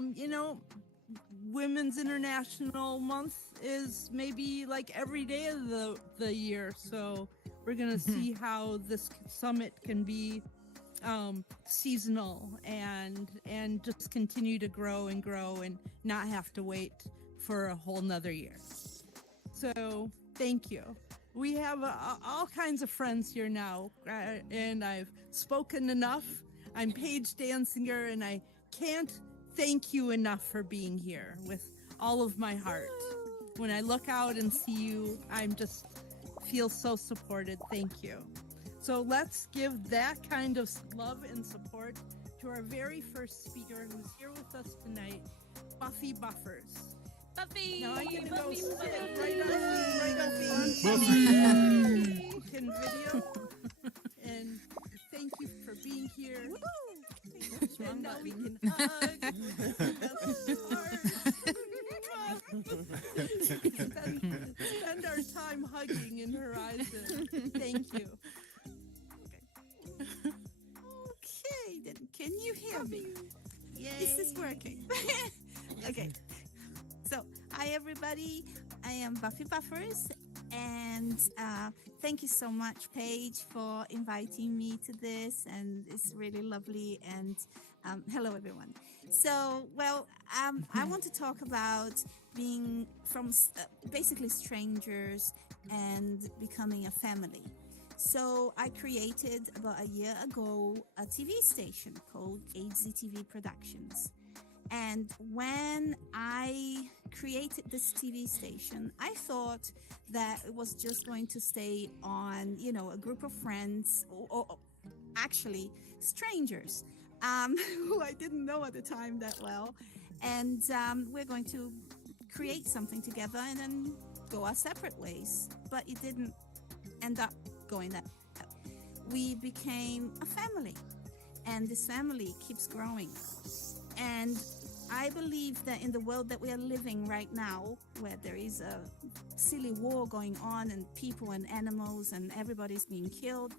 You know, Women's International Month is maybe like every day of the year. So we're going to see how this summit can be seasonal and just continue to grow and not have to wait for a whole nother year. So thank you. We have all kinds of friends here now, and I've spoken enough. I'm Paige Danziger, and I can't thank you enough for being here with all of my heart. When I look out and see you, I'm just feel so supported. Thank you. So let's give that kind of love and support to our very first speaker who's here with us tonight, Buffy Buffers. Buffy! Now I'm going to go sit right on front Buffy! and video. And thank you for being here. And now we can hug. Spend our time hugging in Horizon. Thank you. Okay, then can you hear me? Yay. Is this working? Okay. So, hi everybody. I am Buffy Buffers, and thank you so much, Paige, for inviting me to this, and it's really lovely. And hello, everyone. So, well, I want to talk about being from basically strangers and becoming a family. So I created about a year ago a TV station called HZTV Productions. And when I created this TV station, I thought that it was just going to stay on, you know, a group of friends or actually strangers who I didn't know at the time that well. And we're going to create something together and then go our separate ways. But it didn't end up going that. We became a family, and this family keeps growing. And I believe that in the world that we are living right now, where there is a silly war going on and people and animals and everybody's being killed,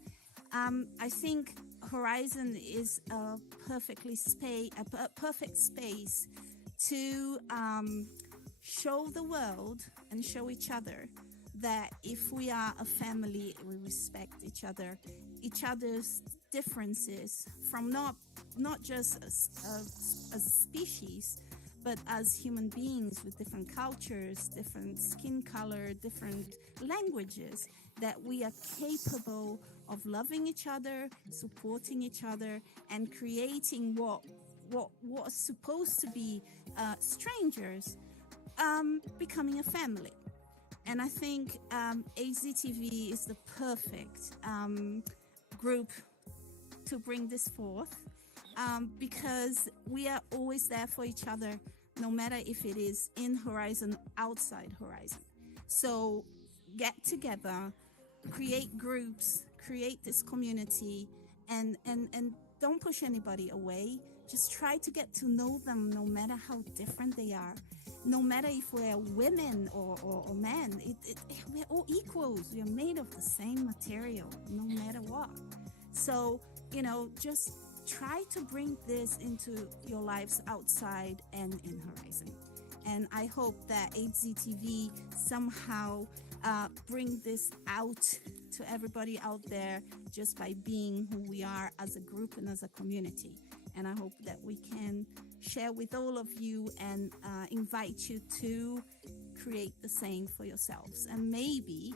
I think Horizon is a perfect space to show the world and show each other that if we are a family, we respect each other's differences from not just as species, but as human beings with different cultures, different skin color, different languages, that we are capable of loving each other, supporting each other, and creating what was supposed to be strangers, becoming a family. And I think HZTV is the perfect group to bring this forth, because we are always there for each other, no matter if it is in Horizon, outside Horizon. So get together, create groups, create this community, and don't push anybody away. Just try to get to know them, no matter how different they are. No matter if we're women or men, we're all equals. We are made of the same material, no matter what. So, you know, just try to bring this into your lives outside and in Horizon. And I hope that HZTV somehow bring this out to everybody out there just by being who we are as a group and as a community. And I hope that we can share with all of you and invite you to create the same for yourselves. And maybe,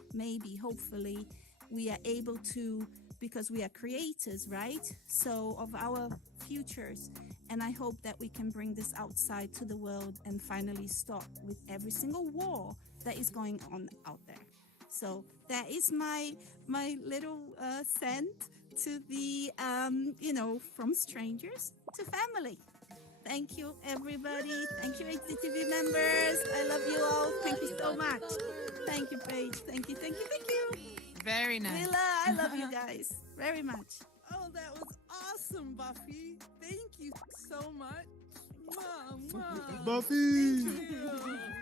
hopefully, we are able to, because we are creators, right? So of our futures. And I hope that we can bring this outside to the world and finally stop with every single war that is going on out there. So that is my little send to the, from strangers to family. Thank you, everybody. Thank you, HZTV members. I love you all. Thank you so much. Thank you, Paige. Thank you. Very nice. Lila, I love you guys very much. Oh, that was awesome, Buffy. Thank you so much. Mwah. Buffy! Thank you.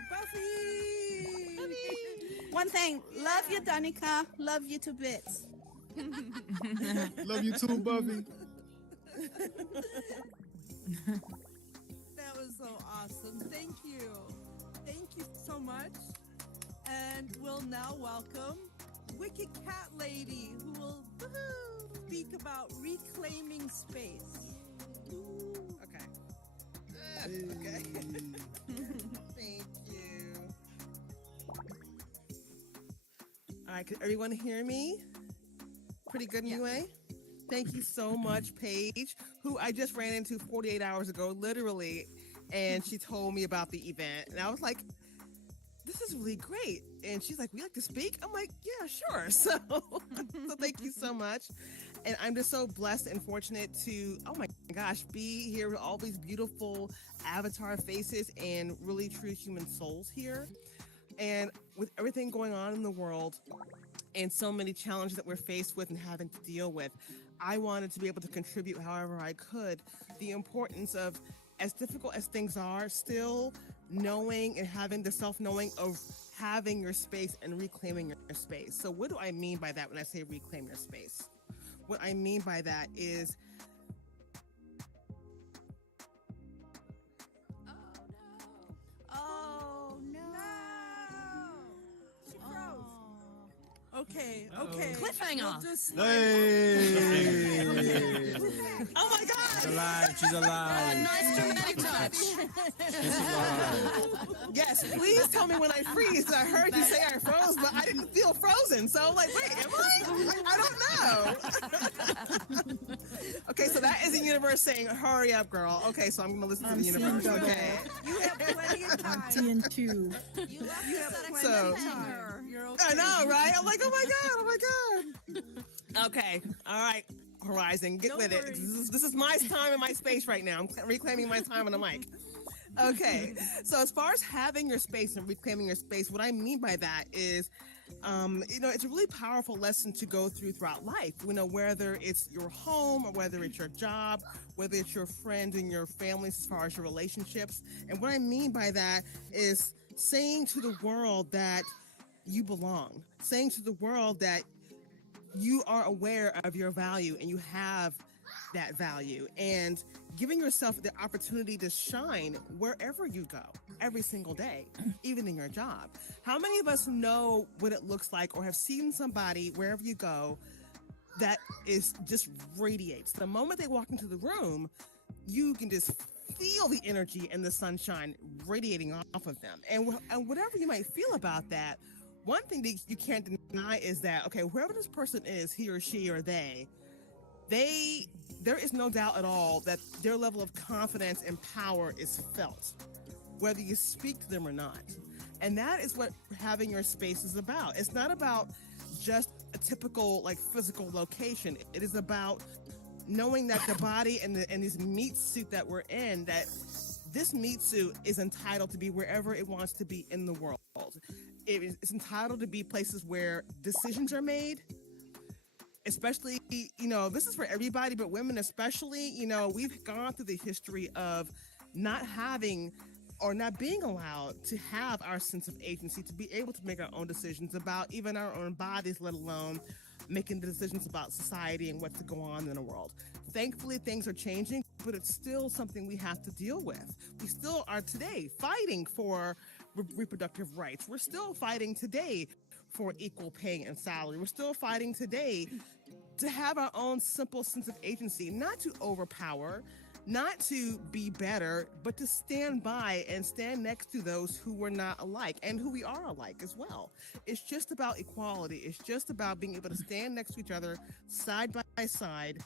Buffy! One thing, love you, Danica. Love you to bits. Love you too, Buffy. That was so so much. And we'll now welcome Wicked Cat Lady, who will speak about reclaiming space. Okay. Okay. Thank you. All right, can everyone hear me? Pretty good anyway? Thank you so much, Paige, who I just ran into 48 hours ago, literally, and she told me about the event. And I was like, this is really great. And she's like, we like to speak? I'm like, yeah, sure. So thank you so much. And I'm just so blessed and fortunate to, oh my gosh, be here with all these beautiful avatar faces and really true human souls here. And with everything going on in the world and so many challenges that we're faced with and having to deal with, I wanted to be able to contribute however I could. The importance of, as difficult as things are, still knowing and having the self-knowing of having your space and reclaiming your space. So what do I mean by that when I say reclaim your space? What I mean by that is Oh no. She froze. Okay, okay. Cliffhanger. We'll just Hey! oh my God! She's alive. She's alive. Nice dramatic touch. She's alive. Yes, please tell me when I freeze. I heard you say I froze, but I didn't feel frozen. So I'm like, wait, am I don't know. Okay, so that is the universe saying, hurry up, girl. Okay, so I'm going to listen to the universe. Okay. You have plenty of time. TN2. You left You us have at a plenty So- of time. cliffhanger. You're okay. I know, right? I'm like, oh my God. Okay, all right, Horizon, get No with it. worries. This is my time and my space right now. I'm reclaiming my time on the mic. Okay, so as far as having your space and reclaiming your space, what I mean by that is, it's a really powerful lesson to go throughout life. Whether it's your home or whether it's your job, whether it's your friends and your families, as far as your relationships. And what I mean by that is saying to the world that you belong, saying to the world that you are aware of your value and you have that value, and giving yourself the opportunity to shine wherever you go every single day, even in your job. How many of us know what it looks like or have seen somebody wherever you go that is just radiates? The moment they walk into the room, you can just feel the energy and the sunshine radiating off of them. And whatever you might feel about that, one thing that you can't deny is that, okay, whoever this person is, he or she or they, there is no doubt at all that their level of confidence and power is felt, whether you speak to them or not. And that is what having your space is about. It's not about just a typical physical location. It is about knowing that the body and this meat suit that we're in, that this meat suit is entitled to be wherever it wants to be in the world. It's entitled to be places where decisions are made, especially, this is for everybody, but women especially. We've gone through the history of not having or not being allowed to have our sense of agency, to be able to make our own decisions about even our own bodies, let alone making the decisions about society and what's to go on in the world. Thankfully, things are changing, but it's still something we have to deal with. We still are today fighting for reproductive rights. We're still fighting today for equal pay and salary. We're still fighting today to have our own simple sense of agency, not to overpower, not to be better, but to stand by and stand next to those who were not alike and who we are alike as well. It's just about equality. It's just about being able to stand next to each other side by side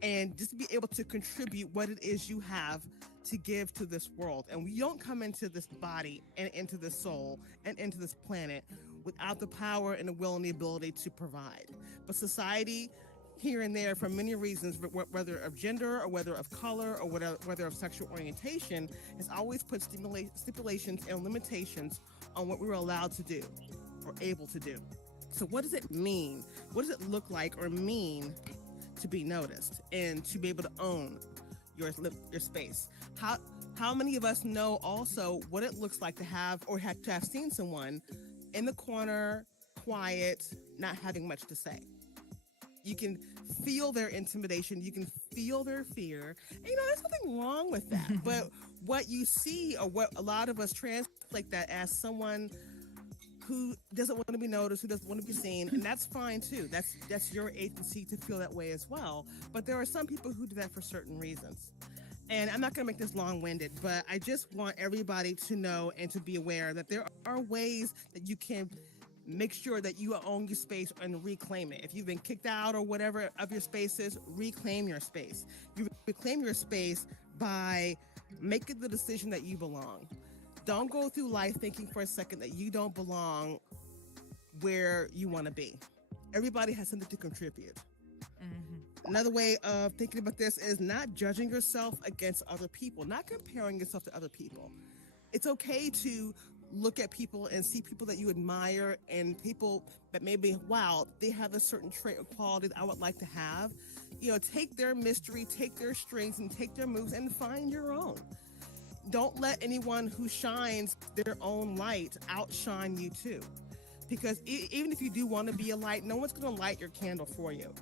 and just be able to contribute what it is you have to give to this world. And we don't come into this body and into this soul and into this planet without the power and the will and the ability to provide. But society, here and there, for many reasons, whether of gender or whether of color or whether of sexual orientation, has always put stipulations and limitations on what we were allowed to do or able to do. So what does it mean? What does it look like or mean to be noticed and to be able to own your space? How many of us know also what it looks like to have or to have seen someone in the corner, quiet, not having much to say? You can feel their intimidation. You can feel their fear. And, there's nothing wrong with that. But what you see, or what a lot of us translate that as someone who doesn't want to be noticed, who doesn't want to be seen, and that's fine too. That's your agency to feel that way as well. But there are some people who do that for certain reasons. And I'm not going to make this long-winded, but I just want everybody to know and to be aware that there are ways that you can make sure that you own your space and reclaim it. If you've been kicked out or whatever of your spaces, reclaim your space. You reclaim your space by making the decision that you belong. Don't go through life thinking for a second that you don't belong where you want to be. Everybody has something to contribute. Another way of thinking about this is not judging yourself against other people, not comparing yourself to other people. It's okay to look at people and see people that you admire and people that maybe, wow, they have a certain trait or quality that I would like to have. Take their mystery, take their strengths, and take their moves and find your own. Don't let anyone who shines their own light outshine you too. Because even if you do want to be a light, no one's going to light your candle for you.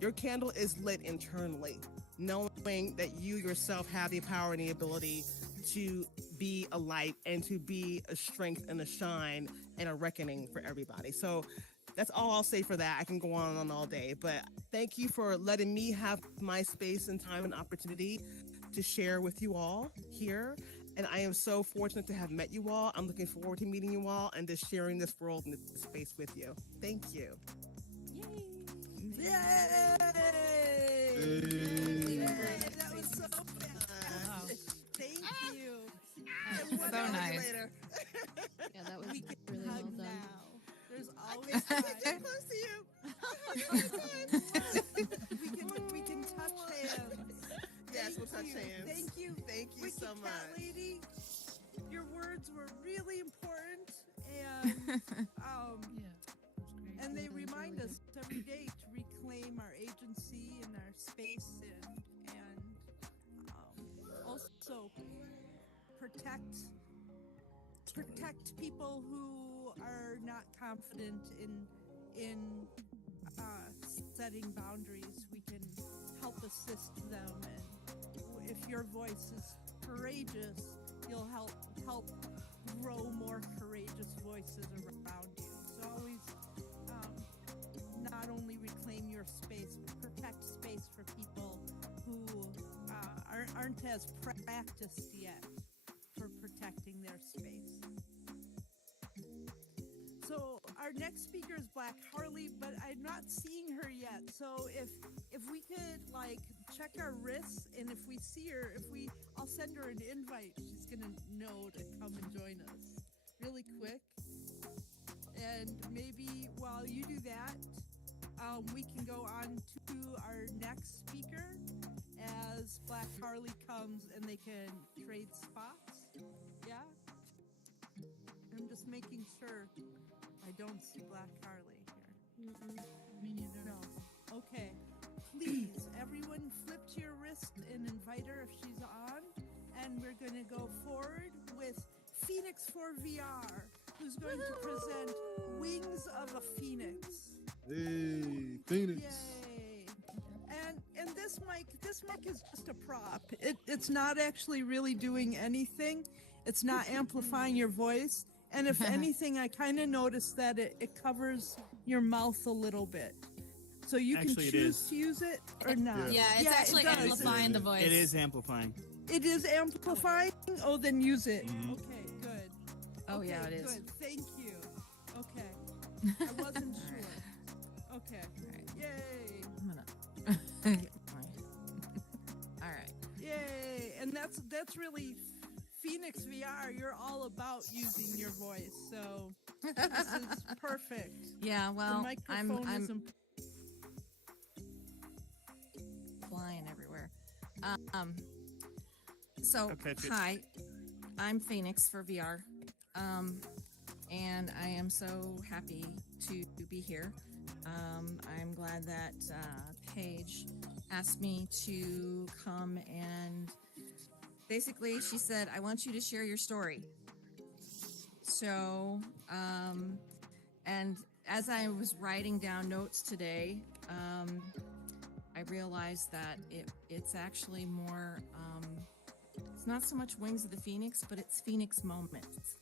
Your candle is lit internally, knowing that you yourself have the power and the ability to be a light and to be a strength and a shine and a reckoning for everybody. So that's all I'll say for that. I can go on and on all day, but thank you for letting me have my space and time and opportunity to share with you all here. And I am so fortunate to have met you all. I'm looking forward to meeting you all and just sharing this world and this space with you. Thank you. Yay! That was so fun. Thank you. And what So else? nice. Later. Yeah, that was We can really well hug done. now. There's always Get time. close to you. we can touch hands. Yes, we'll Thank touch you. hands. Thank you. Thank you Wicked so Cat much. Lady, your words were really important, and and they remind us every day to reclaim our agency and our space, and also protect people who are not confident in setting boundaries. We can help assist them, and if your voice is courageous, you'll help grow more courageous voices around you. So always not only reclaim your space, but protect space for people who aren't as practiced yet for protecting their space. So our next speaker is Black Harley, but I'm not seeing her yet. So if we could check our wrists, and if we see her, I'll send her an invite. She's gonna know to come and join us really quick. And maybe while you do that, we can go on to our next speaker as Black Harley comes and they can trade spots. Yeah? I'm just making sure I don't see Black Harley here. Me neither. No. Okay. Please, everyone flip to your wrist and invite her if she's on. And we're going to go forward with Phoenix for VR, who's going to present Wings of a Phoenix. Hey, Phoenix. Yay! And this mic is just a prop. It's not actually really doing anything. It's not amplifying your voice. And if anything, I kind of noticed that it covers your mouth a little bit. So you Actually, it can choose is. to use it or not. Yeah, it's actually it does. amplifying the voice. It is amplifying. It is amplifying? Oh, then use it. Mhm. Okay, good. Oh, Okay, yeah, it is. Good. Thank you. Okay. I wasn't sure. Okay. Alright. Yay. I'm gonna. All right. Yay. And that's really Phoenix VR. You're all about using your voice. So this is perfect. Yeah. The Well, microphone I'm is important. flying everywhere. So Okay, good. hi, I'm Phoenix for VR, and I am so happy to be here. I'm glad that Paige asked me to come, and basically she said, I want you to share your story. So, and as I was writing down notes today, I realized that it's actually more, it's not so much wings of the phoenix, but it's phoenix moments.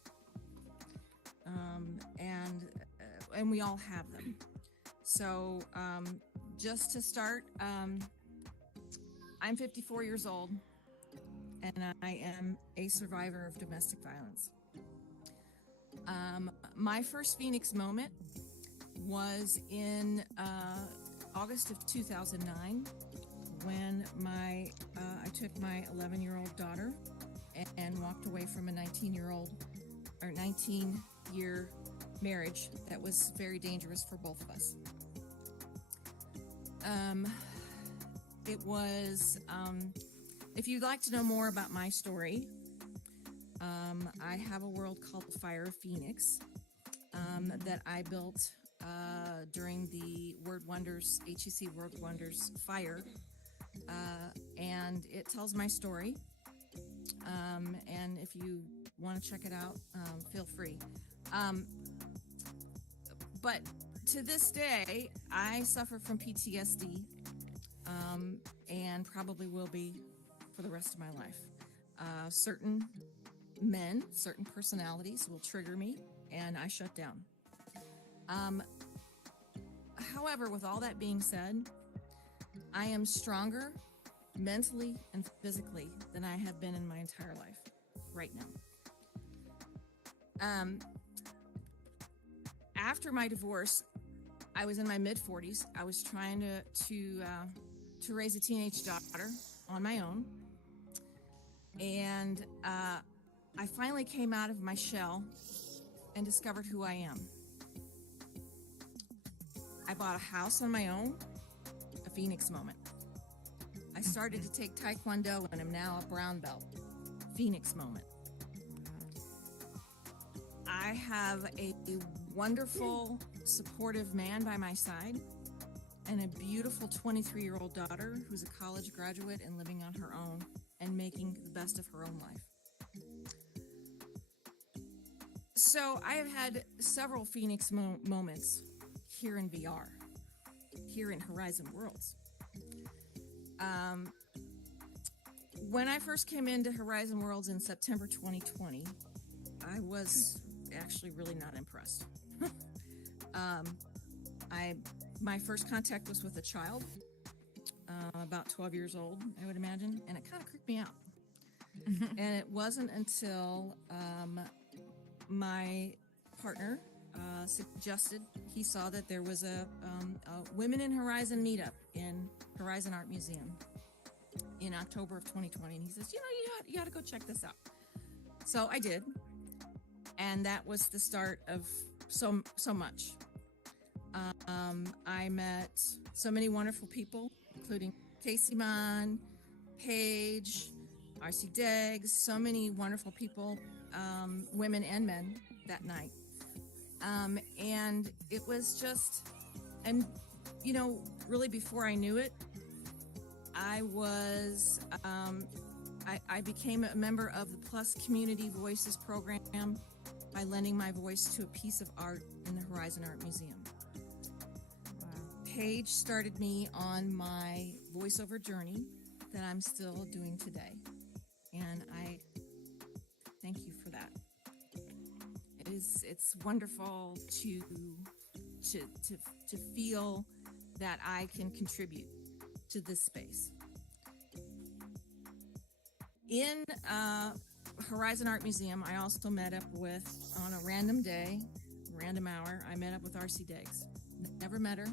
And we all have them. So just to start, I'm 54 years old, and I am a survivor of domestic violence. My first phoenix moment was in August of 2009 when I took my 11-year-old daughter and walked away from a 19-year marriage that was very dangerous for both of us. It was, if you'd like to know more about my story, I have a world called the Fire of Phoenix that I built during the Word Wonders, HEC Word Wonders Fire, and it tells my story. And if you want to check it out, feel free. But to this day, I suffer from PTSD, and probably will be for the rest of my life. Certain men, certain personalities will trigger me, and I shut down. However, with all that being said, I am stronger mentally and physically than I have been in my entire life right now. After my divorce, I was in my mid-40s. I was trying to raise a teenage daughter on my own, and I finally came out of my shell and discovered who I am. I bought a house on my own, a phoenix moment. I started to take Taekwondo and am now a brown belt, phoenix moment. I have a wonderful, supportive man by my side and a beautiful 23-year-old daughter who's a college graduate and living on her own and making the best of her own life. So I have had several phoenix moments here in VR, here in Horizon Worlds. When I first came into Horizon Worlds in September 2020, I was actually really not impressed. My first contact was with a child, about 12 years old, I would imagine, and it kind of creeped me out. And it wasn't until my partner suggested, he saw that there was a Women in Horizon meetup in Horizon Art Museum in October of 2020, and he says, you got to go check this out. So I did, and that was the start of so much. I met so many wonderful people, including Casey Mon, Paige, RC Deggs, so many wonderful people, women and men that night. And it was just, and really before I knew it, I was, I became a member of the Plus Community Voices program by lending my voice to a piece of art in the Horizon Art Museum. Paige started me on my voiceover journey that I'm still doing today, and I thank you for that. It's wonderful to feel that I can contribute to this space. In Horizon Art Museum, I also met up with, on a random day, random hour, I met up with RC Deggs. Never met her.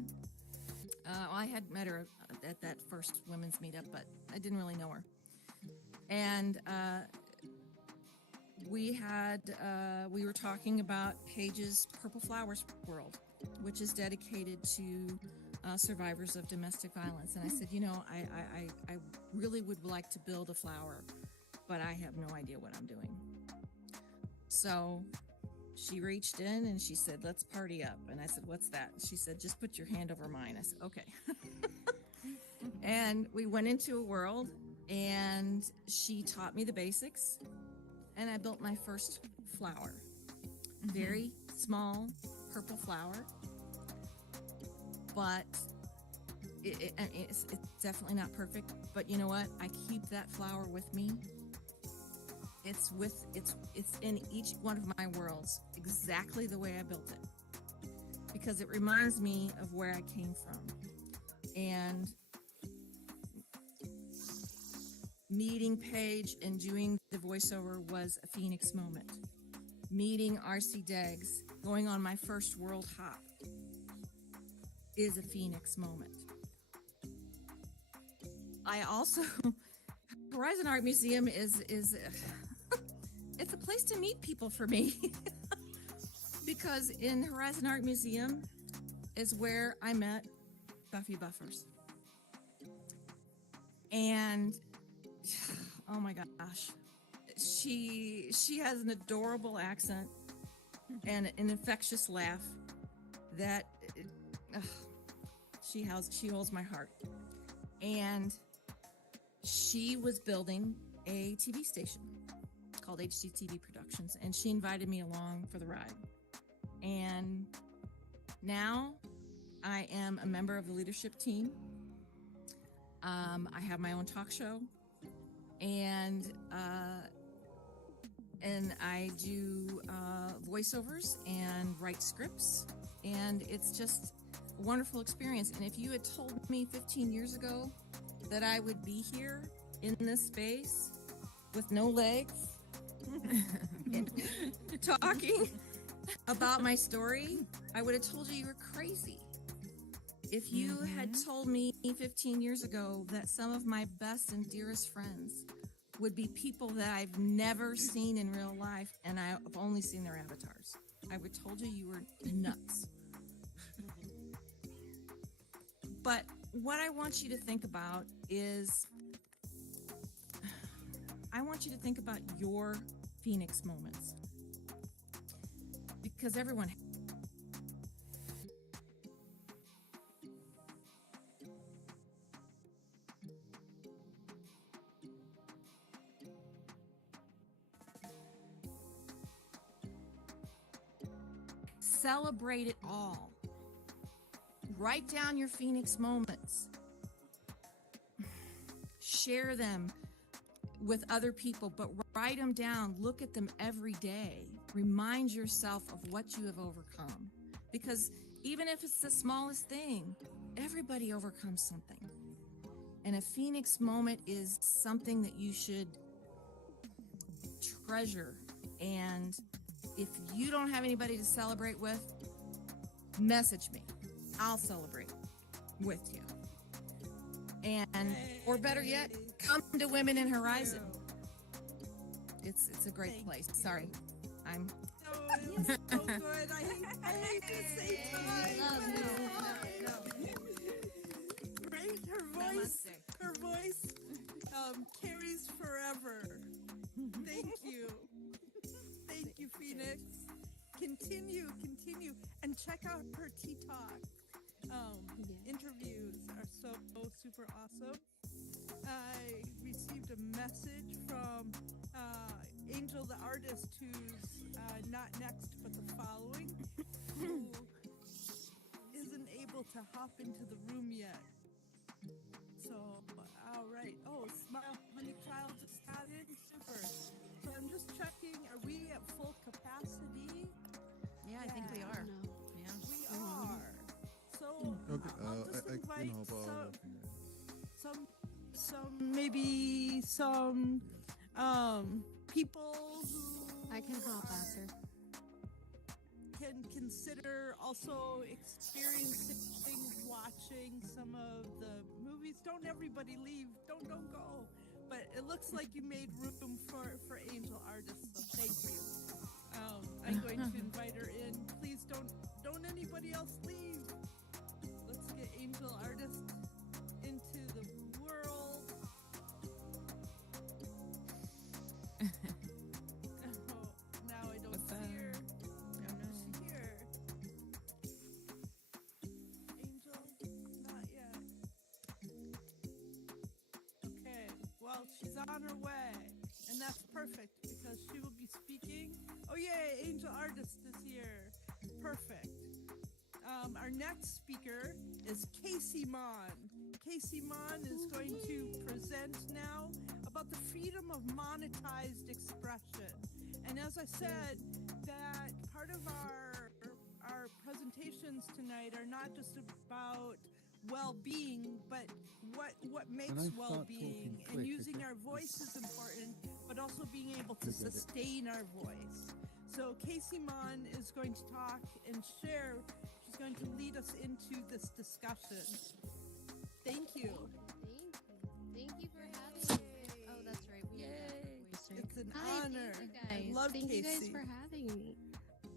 I had met her at that first women's meetup, but I didn't really know her. And we were talking about Paige's Purple Flowers World, which is dedicated to survivors of domestic violence. And I said, I really would like to build a flower, but I have no idea what I'm doing. So she reached in and she said, let's party up. And I said, what's that? She said, just put your hand over mine. I said, okay. And we went into a world and she taught me the basics and I built my first flower. Very small purple flower, but it's definitely not perfect, but you know what? I keep that flower with me. It's in each one of my worlds, exactly the way I built it, because it reminds me of where I came from. And meeting Paige and doing the voiceover was a Phoenix moment. Meeting RC Deggs, going on my first world hop, is a Phoenix moment. I also, Horizon Art Museum is it's a place to meet people for me. Because in Horizon Art Museum is where I met Buffy Buffers. And oh my gosh, she has an adorable accent and an infectious laugh that she holds my heart. And she was building a TV station called HGTV Productions, and she invited me along for the ride. And now I am a member of the leadership team. I have my own talk show, and I do voiceovers and write scripts, and it's just a wonderful experience. And if you had told me 15 years ago that I would be here in this space with no legs, talking about my story, I would have told you were crazy. If you had told me 15 years ago that some of my best and dearest friends would be people that I've never seen in real life and I've only seen their avatars, I would have told you were nuts. But what I want you to think about is, I want you to think about your Phoenix moments. Because everyone celebrate it all. Write down your Phoenix moments. Share them with other people, but write them down. Look at them every day. Remind yourself of what you have overcome. Because even if it's the smallest thing, everybody overcomes something. And a Phoenix moment is something that you should treasure. And if you don't have anybody to celebrate with, message me. I'll celebrate with you. And, or better yet, come to Women in Horizon. It's a great place. Sorry, I'm. Oh, it's so good. I hate to say time. Right? Her voice carries forever. Thank you. Thank you, Phoenix. Continue, and check out her Tea Talk. Interviews are so super awesome. I received a message from Angel the artist, who's not next but the following, who isn't able to hop into the room yet. So, all right. Oh, Smile Honey Child just got in. Super. So I'm just checking. Are we at full capacity? Yeah, I think we are. Yeah, we are. So Okay. I'll just I invite can hop on. some people who I can hop after. can consider also experiencing watching some of the movies. Don't everybody leave. Don't go. But it looks like you made room for Angel Artist, so thank you. I'm going to invite her in. Please don't anybody else leave. Let's get Angel Artist into the world. Oh, now I don't see her. Is she here? Angel? Not yet. Okay, well, she's on her way. And that's perfect because she will be speaking. Oh, yay, Angel Artist is here. Perfect. Our next speaker is Casey Mon. Casey Mon is going to present now about the freedom of monetized expression. And as I said, that part of our presentations tonight are not just about well-being, but what makes well-being, and using our voice is important, but also being able to sustain our voice. So Casey Mon is going to talk and share. She's going to lead us into this discussion. Thank you. Thank you for having me. Oh, that's right. We have that voice, right? It's an Hi, honor. thank you guys. I love Thank you guys Casey. for having me.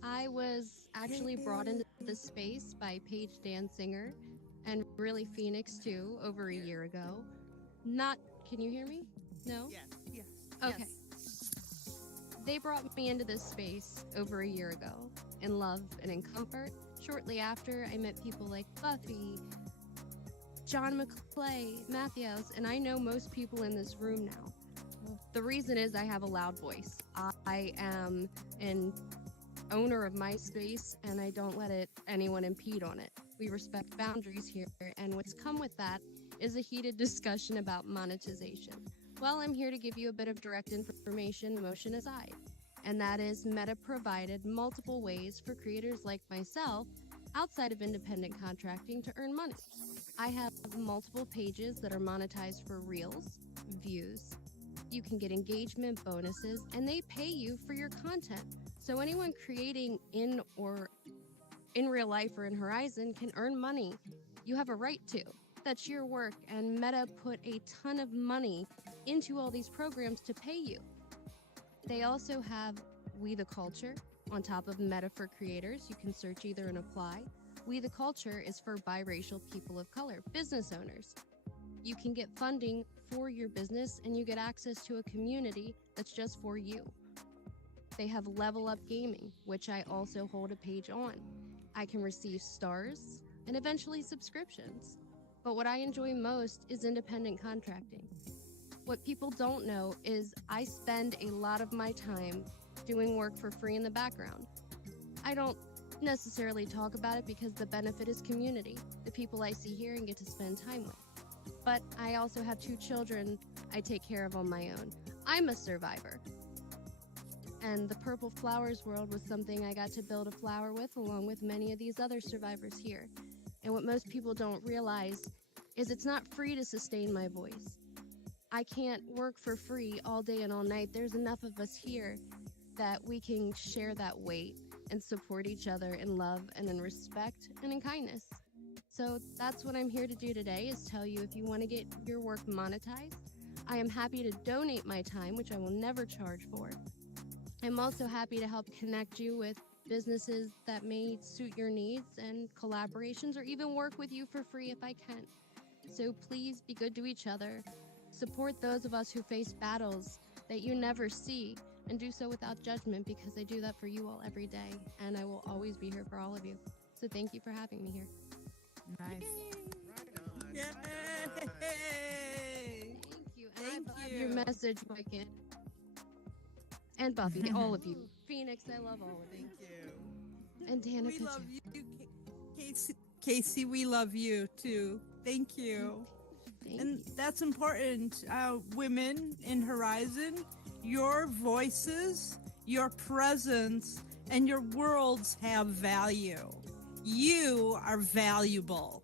I was actually brought into this space by Paige Dansinger and really Phoenix too over a year ago. Can you hear me? No? Yes. Okay. They brought me into this space over a year ago in love and in comfort. Shortly after, I met people like Buffy, John McClay, Matthews, and I know most people in this room now. The reason is I have a loud voice. I am an owner of my space, and I don't let anyone impede on it. We respect boundaries here, and what's come with that is a heated discussion about monetization. Well, I'm here to give you a bit of direct information, motion aside, and that is Meta provided multiple ways for creators like myself outside of independent contracting to earn money. I have multiple pages that are monetized for reels, views. You can get engagement bonuses, and they pay you for your content. So anyone creating in real life or in Horizon can earn money. You have a right to. That's your work, and Meta put a ton of money into all these programs to pay you. They also have We the Culture on top of Meta for creators. You can search either and apply. We the Culture is for biracial people of color, business owners. You can get funding for your business, and you get access to a community that's just for you. They have Level Up Gaming, which I also hold a page on. I can receive stars and eventually subscriptions. But what I enjoy most is independent contracting. What people don't know is I spend a lot of my time doing work for free in the background. I don't necessarily talk about it because the benefit is community, the people I see here and get to spend time with. But I also have 2 children I take care of on my own. I'm a survivor. And the Purple Flowers world was something I got to build a flower with, along with many of these other survivors here. And what most people don't realize is it's not free to sustain my voice. I can't work for free all day and all night. There's enough of us here that we can share that weight and support each other in love and in respect and in kindness. So that's what I'm here to do today, is tell you if you want to get your work monetized, I am happy to donate my time, which I will never charge for. I'm also happy to help connect you with businesses that may suit your needs and collaborations, or even work with you for free if I can. So please be good to each other. Support those of us who face battles that you never see, and do so without judgment, because I do that for you all every day, and I will always be here for all of you. So thank you for having me here. Nice. Yay! Thank you. And Thank I love you. your message, Wicked. And Buffy, all of you. Phoenix, I love all of you. Thank you. And Danica, We love too. you, Casey. We love you too. Thank you. Thank And you. that's important. Women in Horizon, your voices, your presence, and your worlds have value. You are valuable.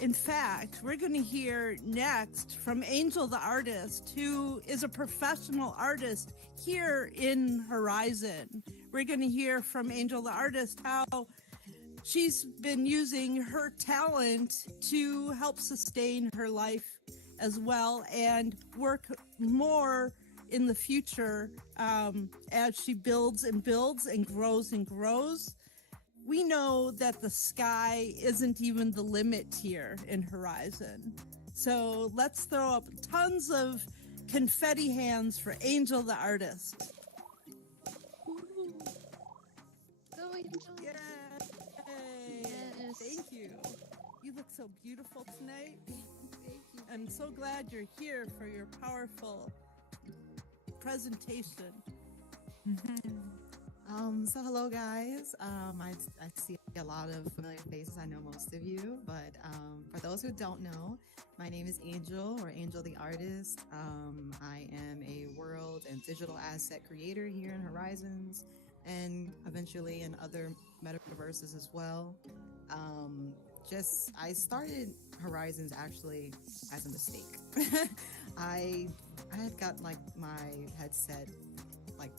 In fact, we're going to hear next from Angel the artist, who is a professional artist here in Horizon. We're going to hear from Angel the artist how she's been using her talent to help sustain her life as well, and work more in the future as she builds and builds and grows and grows. We know that the sky isn't even the limit here in Horizon. So let's throw up tons of confetti hands for Angel the artist. Go, Angel. Yay! Yes. Thank you. You look so beautiful tonight. Thank you. I'm so glad you're here for your powerful presentation. So hello guys. I see a lot of familiar faces. I know most of you, but for those who don't know, my name is Angel or Angel the Artist. I am a world and digital asset creator here in Horizons and eventually in other metaverses as well. I started Horizons actually as a mistake. I I had got like my headset like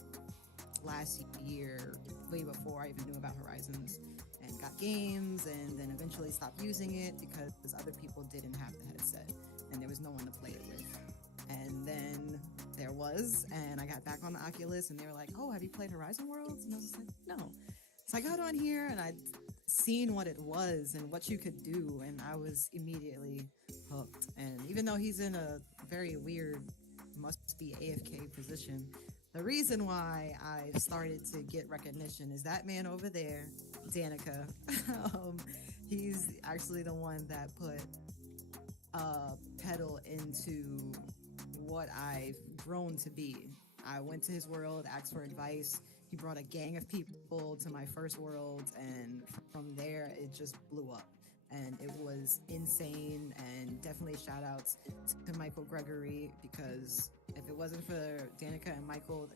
last year, way before I even knew about Horizons, and got games, and then eventually stopped using it because other people didn't have the headset, and there was no one to play it with. And then there was, and I got back on the Oculus, and they were like, "Oh, have you played Horizon Worlds?" And I was just like, "No." So I got on here, and I'd seen what it was and what you could do, and I was immediately hooked. And even though he's in a very weird, must be AFK position, the reason why I started to get recognition is that man over there, Danica. He's actually the one that put a pedal into what I've grown to be. I went to his world, asked for advice. He brought a gang of people to my first world, and from there, it just blew up. And it was insane, and definitely shout outs to Michael Gregory, because if it wasn't for Danica and Michael,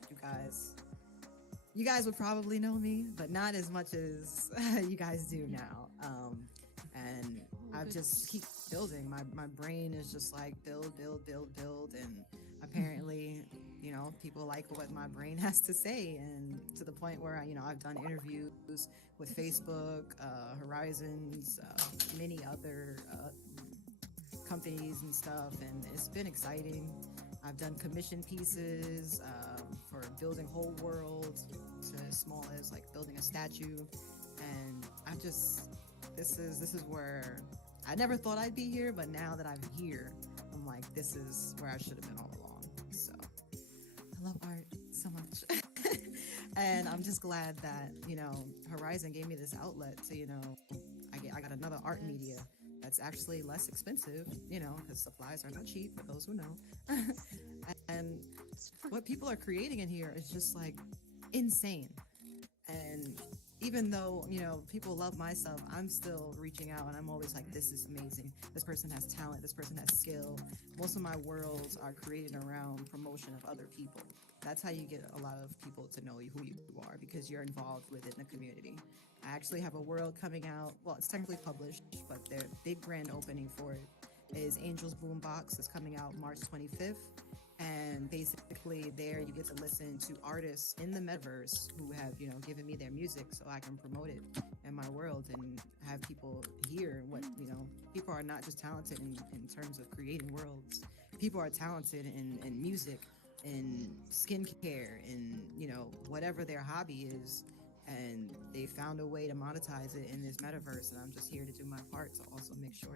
you guys would probably know me, but not as much as you guys do now. And I've just keep building. My brain is just like build, and apparently, people like what my brain has to say, and to the point where I've done interviews with Facebook, Horizons, many other companies and stuff, and it's been exciting. I've done commission pieces for building whole worlds to as small as like building a statue, and this is where I never thought I'd be here, but now that I'm here, I'm like, this is where I should have been all along. So I love art so much. And I'm just glad that, Horizon gave me this outlet to, I got another art media that's actually less expensive, because supplies are not cheap for those who know. And what people are creating in here is just like insane. And even though, people love my stuff, I'm still reaching out, and I'm always like, this is amazing. This person has talent. This person has skill. Most of my worlds are created around promotion of other people. That's how you get a lot of people to know who you are, because you're involved within the community. I actually have a world coming out. Well, it's technically published, but their big grand opening for it is Angel's Boombox. It's coming out March 25th. And basically there you get to listen to artists in the Metaverse who have, given me their music so I can promote it in my world and have people hear what, people are not just talented in terms of creating worlds. People are talented in music, in skincare, in, whatever their hobby is. And they found a way to monetize it in this Metaverse. And I'm just here to do my part to also make sure,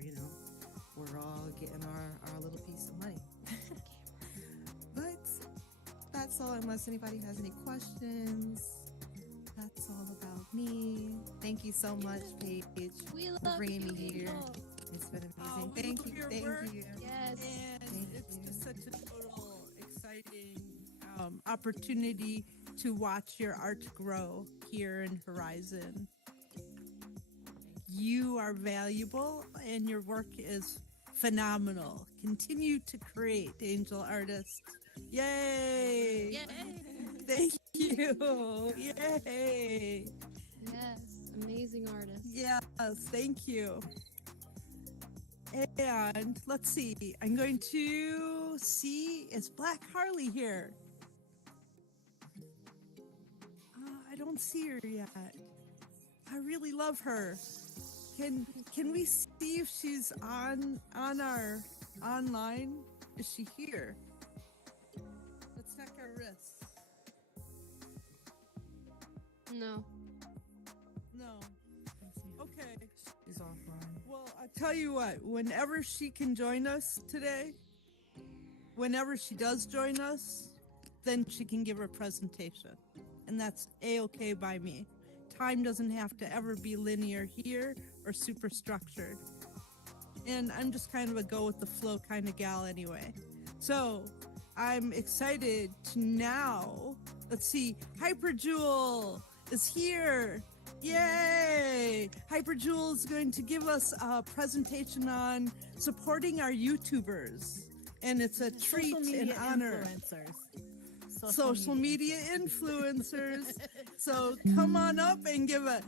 we're all getting our little piece of money. But that's all, unless anybody has any questions. That's all about me. Thank you so much, Paige, We for love bringing you, me here. Angel. It's been amazing. We Thank love you. your Thank work. you. Yes. And Thank it's you. just such a total exciting opportunity to watch your art grow here in Horizon. You are valuable, and your work is phenomenal. Continue to create, Angel Artist. Yay! Thank you. Yay! Yes. Amazing artist. Yes, thank you. And let's see. I'm going to see, is Black Harley here? I don't see her yet. I really love her. Can we see if she's on our online? Is she here? Let's check our wrists. No. No. Okay. She's offline. Well, I tell you what, whenever she can join us today, whenever she does join us, then she can give her presentation. And that's A-okay by me. Time doesn't have to ever be linear here or super structured. And I'm just kind of a go with the flow kind of gal anyway. So I'm excited to now. Let's see. Hyperjewel is here. Yay! Hyperjewel is going to give us a presentation on supporting our YouTubers. And it's a treat and honor. Social media influencers. So come on up and give a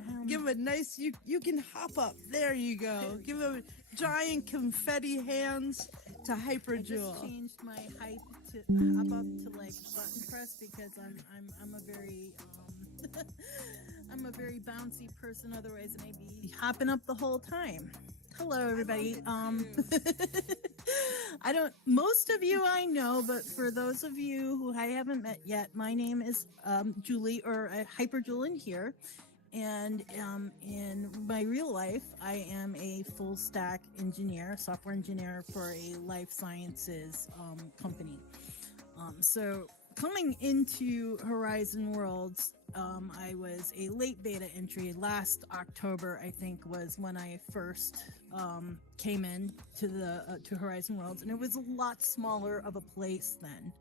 nice, you can hop up. There you go. Give a giant confetti hands to Hyperjewel. I just changed my height to hop up to like button press because I'm a very I'm a very bouncy person. Otherwise, I'd be hopping up the whole time. Hello, everybody. I don't. Most of you I know, but for those of you who I haven't met yet, my name is Julie or Hyperjewel in here, and in my real life, I am a full stack engineer, software engineer for a life sciences company. So coming into Horizon Worlds, I was a late beta entry. Last October, I think, was when I first came in to the to Horizon Worlds, and it was a lot smaller of a place then,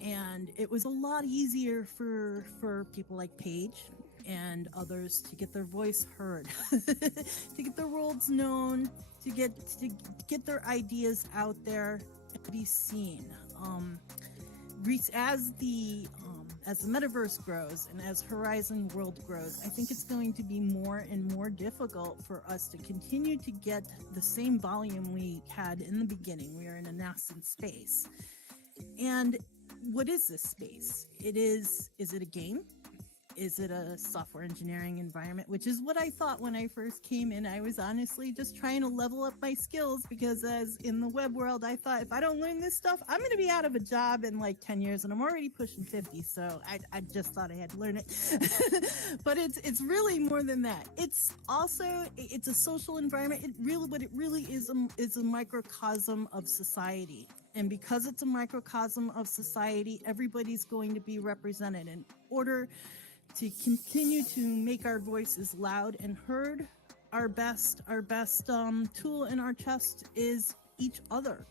and it was a lot easier for people like Paige and others to get their voice heard, to get their worlds known, to get their ideas out there and be seen. As the metaverse grows and as Horizon World grows, I think it's going to be more and more difficult for us to continue to get the same volume we had in the beginning. We are in a nascent space. And what is this space? Is it a game? Is it a software engineering environment? Which is what I thought when I first came in. I was honestly just trying to level up my skills because as in the web world, I thought if I don't learn this stuff, I'm going to be out of a job in like 10 years and I'm already pushing 50. So I just thought I had to learn it. But it's really more than that. It's a social environment. What it really is a microcosm of society. And because it's a microcosm of society, everybody's going to be represented in order to continue to make our voices loud and heard. Our best tool in our chest is each other.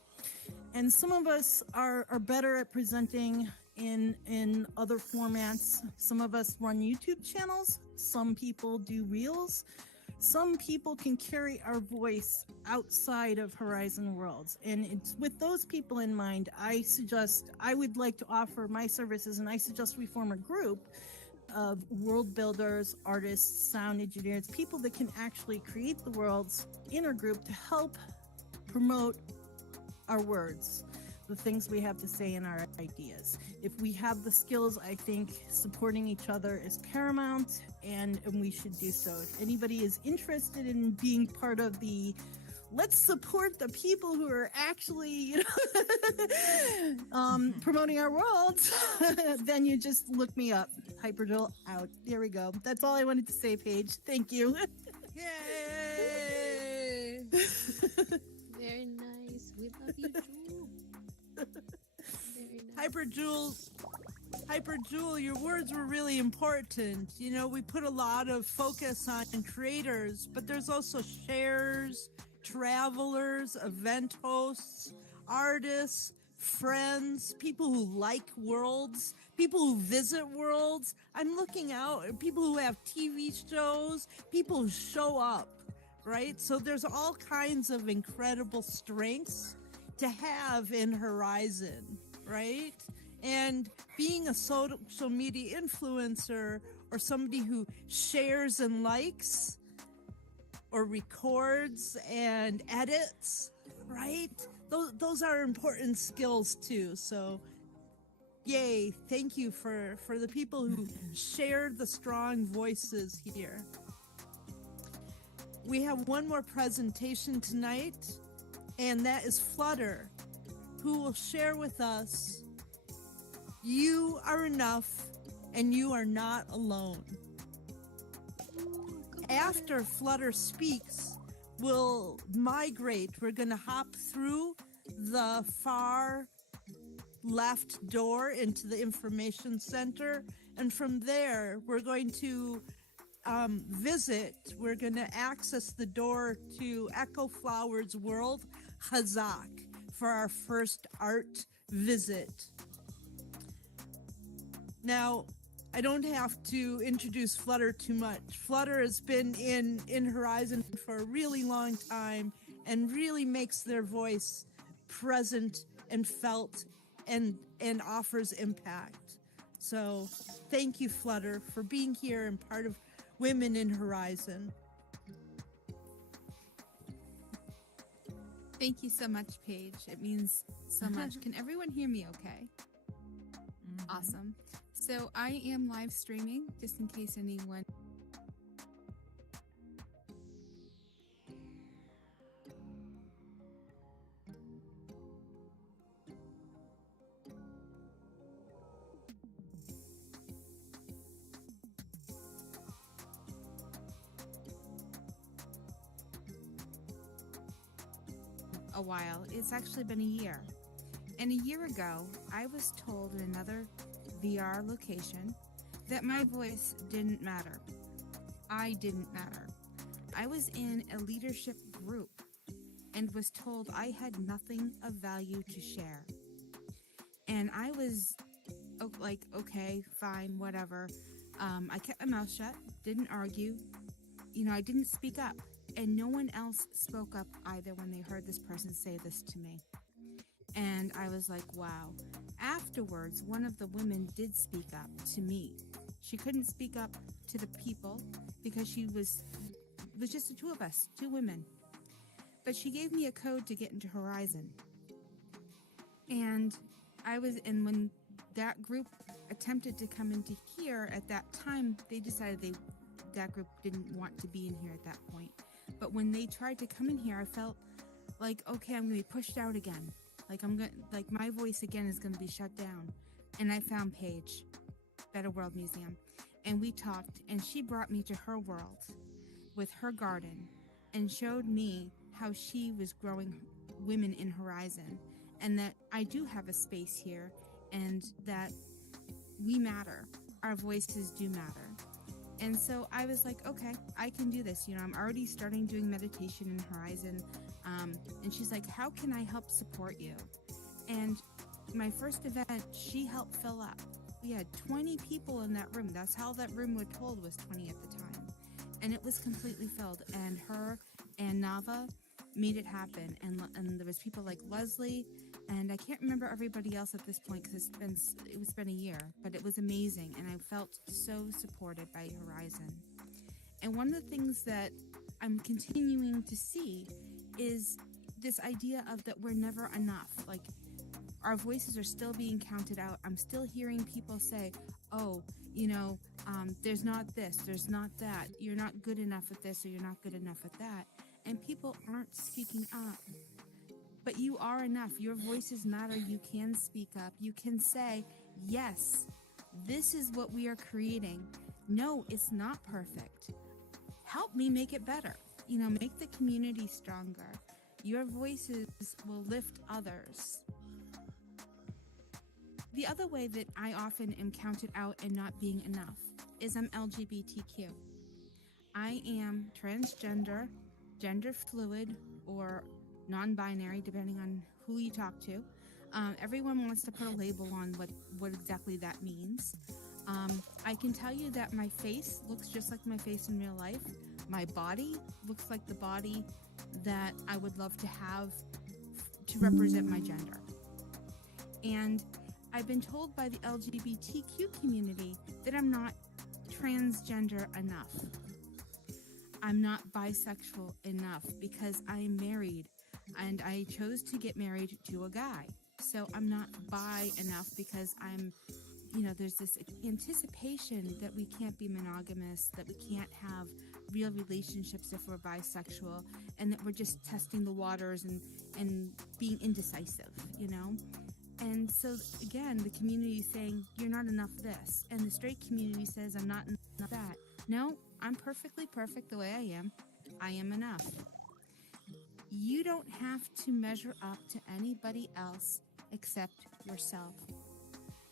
And some of us are better at presenting in other formats. Some of us run YouTube channels. Some people do reels. Some people can carry our voice outside of Horizon Worlds. And it's with those people in mind, I would like to offer my services, and I suggest we form a group of world builders, artists, sound engineers, people that can actually create the worlds in our group to help promote our words, the things we have to say and our ideas. If we have the skills, I think supporting each other is paramount, and we should do so. If anybody is interested in being part of the let's support the people who are actually, promoting our worlds, then you just look me up. Hyperjewel out. There we go. That's all I wanted to say, Paige. Thank you. Yay! Very nice. We love you, Jewel. Very nice. Hyperjewel, your words were really important. You know, we put a lot of focus on creators, but there's also sharers, travelers, event hosts, artists, friends, people who like worlds, people who visit worlds. I'm looking out at people who have TV shows, people who show up, right? So there's all kinds of incredible strengths to have in Horizon, right? And being a social media influencer or somebody who shares and likes or records and edits, right? Those are important skills too. So yay, thank you for the people who share the strong voices here. We have one more presentation tonight, and that is Flutter, who will share with us, you are enough and you are not alone. After Flutter speaks, we'll migrate. We're going to hop through the far left door into the information center. And from there, we're going to visit. We're going to access the door to Echo Flower's world, Hazak. for our first art visit. Now, I don't have to introduce Flutter too much. Flutter has been in Horizon for a really long time and really makes their voice present and felt and offers impact. So thank you, Flutter, for being here and part of Women in Horizon. Thank you so much, Paige. It means so much. Can everyone hear me okay? Awesome. So I am live streaming, just in case anyone. A while. It's actually been a year. And a year ago, I was told in another VR location that my voice didn't matter. I didn't matter. I was in a leadership group and was told I had nothing of value to share. And I was like, okay, fine, whatever. I kept my mouth shut, didn't argue. I didn't speak up. And no one else spoke up either when they heard this person say this to me. And I was like, wow. Afterwards, one of the women did speak up to me. She couldn't speak up to the people because it was just the two of us, two women. But she gave me a code to get into Horizon. And when that group attempted to come into here at that time, they decided that group didn't want to be in here at that point. But when they tried to come in here, I felt like, okay, I'm going to be pushed out again. Like my voice again is going to be shut down. And I found Paige, Better World Museum, and we talked, and she brought me to her world with her garden and showed me how she was growing women in Horizon, and that I do have a space here, and that we matter. Our voices do matter. And so I was like, okay, I can do this. I'm already starting doing meditation in Horizon. And she's like, how can I help support you? And my first event, she helped fill up. We had 20 people in that room. That's how that room was told was 20 at the time. And it was completely filled. And her and Nava made it happen. And there was people like Leslie, and I can't remember everybody else at this point because it's been a year, but it was amazing. And I felt so supported by Horizon. And one of the things that I'm continuing to see is this idea of that we're never enough. Like, our voices are still being counted out. I'm still hearing people say, oh, there's not this, there's not that. You're not good enough at this, or you're not good enough at that. And people aren't speaking up. But you are enough. Your voices matter. You can speak up. You can say, yes, this is what we are creating. No, it's not perfect. Help me make it better. Make the community stronger. Your voices will lift others. The other way that I often am counted out and not being enough is I'm LGBTQ. I am transgender, gender fluid, or non-binary, depending on who you talk to. Everyone wants to put a label on what exactly that means. I can tell you that my face looks just like my face in real life. My body looks like the body that I would love to have to represent my gender. And I've been told by the LGBTQ community that I'm not transgender enough. I'm not bisexual enough because I'm married and I chose to get married to a guy. So I'm not bi enough because there's this anticipation that we can't be monogamous, that we can't have real relationships if we're bisexual, and that we're just testing the waters and being indecisive, And so again, the community is saying, you're not enough this. And the straight community says, I'm not enough that. No, I'm perfectly perfect the way I am. I am enough. You don't have to measure up to anybody else except yourself.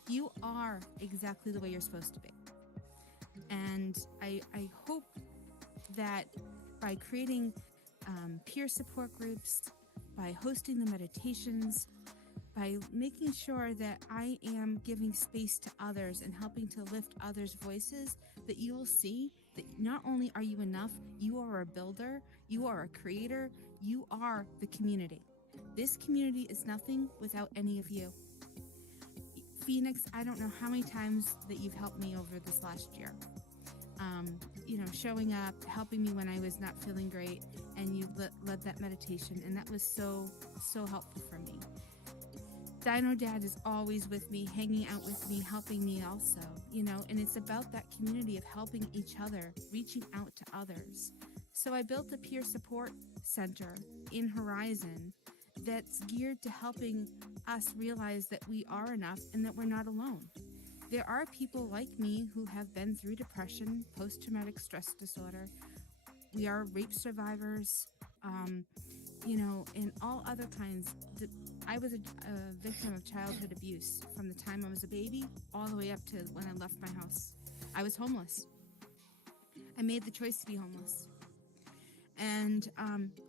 You are exactly the way you're supposed to be. And I hope that by creating peer support groups, by hosting the meditations, by making sure that I am giving space to others and helping to lift others' voices, that you will see that not only are you enough, you are a builder, you are a creator, you are the community. This community is nothing without any of you. Phoenix, I don't know how many times that you've helped me over this last year. Showing up, helping me when I was not feeling great, and you led that meditation, and that was so, so helpful for me. Dino Dad is always with me, hanging out with me, helping me also, and it's about that community of helping each other, reaching out to others. So I built a peer support center in Horizon that's geared to helping us realize that we are enough and that we're not alone. There are people like me who have been through depression, post-traumatic stress disorder. We are rape survivors, and all other kinds. I was a victim of childhood abuse from the time I was a baby all the way up to when I left my house. I was homeless. I made the choice to be homeless. And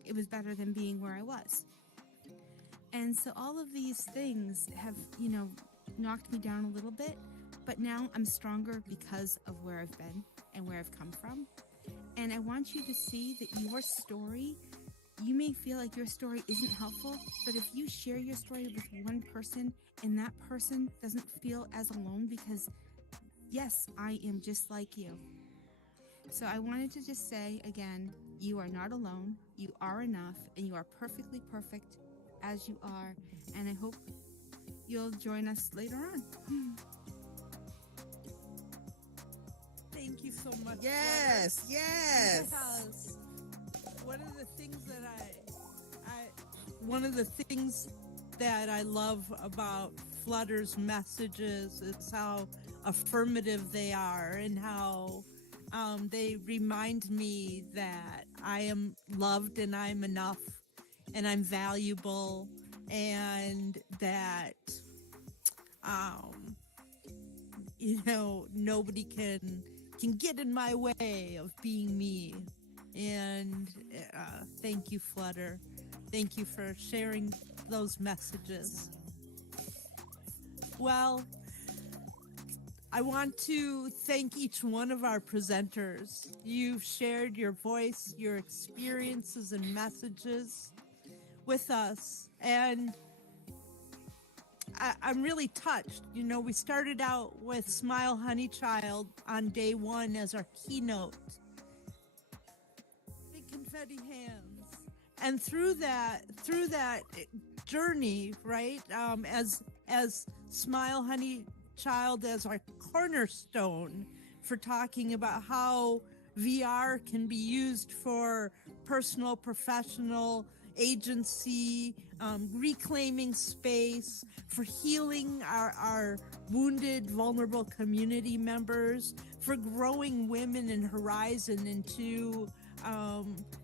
it was better than being where I was. And so all of these things have, knocked me down a little bit. But now I'm stronger because of where I've been and where I've come from. And I want you to see that your story, you may feel like your story isn't helpful, but if you share your story with one person and that person doesn't feel as alone because, yes, I am just like you. So I wanted to just say again, you are not alone, you are enough, and you are perfectly perfect as you are. And I hope you'll join us later on. Thank you so much. Yes, Flutter. yes. Because one of the things that I love about Flutter's messages is how affirmative they are and how they remind me that I am loved and I'm enough and I'm valuable and that nobody can get in my way of being me. And thank you, Flutter. Thank you for sharing those messages. Well, I want to thank each one of our presenters. You've shared your voice, your experiences and messages with us. And I'm really touched. We started out with Smile Honey Child on day one as our keynote. Big confetti hands. And through that journey, right, as Smile Honey Child as our cornerstone for talking about how VR can be used for personal, professional agency, reclaiming space, for healing our wounded, vulnerable community members, for growing women in Horizon into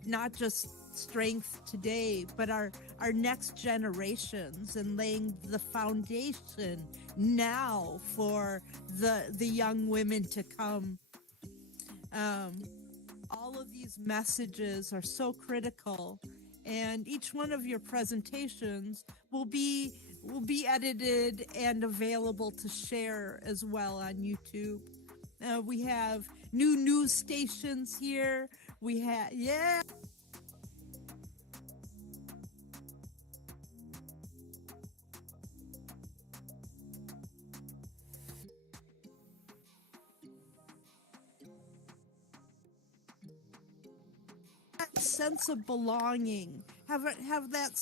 not just strength today, but our next generations, and laying the foundation now for the young women to come. All of these messages are so critical, and each one of your presentations will be edited and available to share as well on YouTube. We have new news stations here. We have, yeah. That sense of belonging, have that